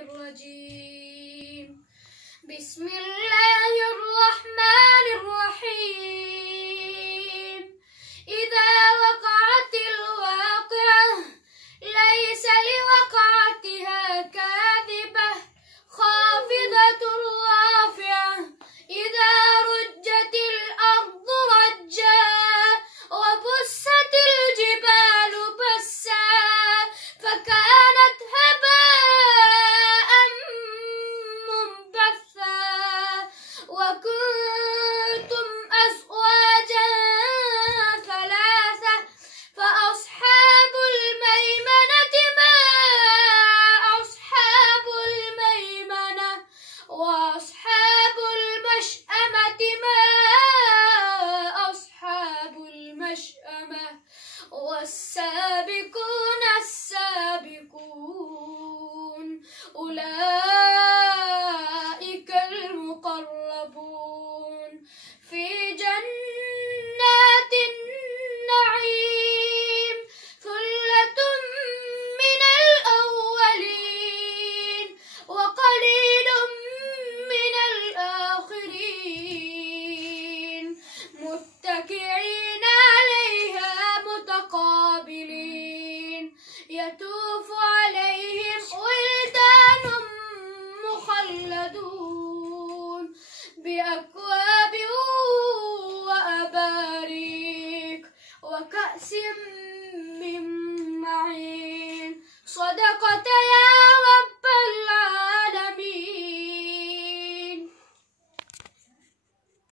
الرجيم. بسم الله الرحمن الرحيم. إذا وقعت الواقعة ليس لوقعتها كاذبة خافضة رافعة إذا رجت الأرض رجا وبست الجبال بسا فكانت هباء منبثا وكنتم أزواجا ثلاثة فأصحاب الميمنة ما أصحاب الميمنة وأصحاب المشأمة ما أصحاب المشأمة والسابقون السابقون أولئك المقربون في جنات النعيم ثلة من الأولين وقليل من الآخرين متكئين عليها متقابلين يطوف عليهم ولدان مخلدون بأكواب وأباريق وكأس من معين. صدقت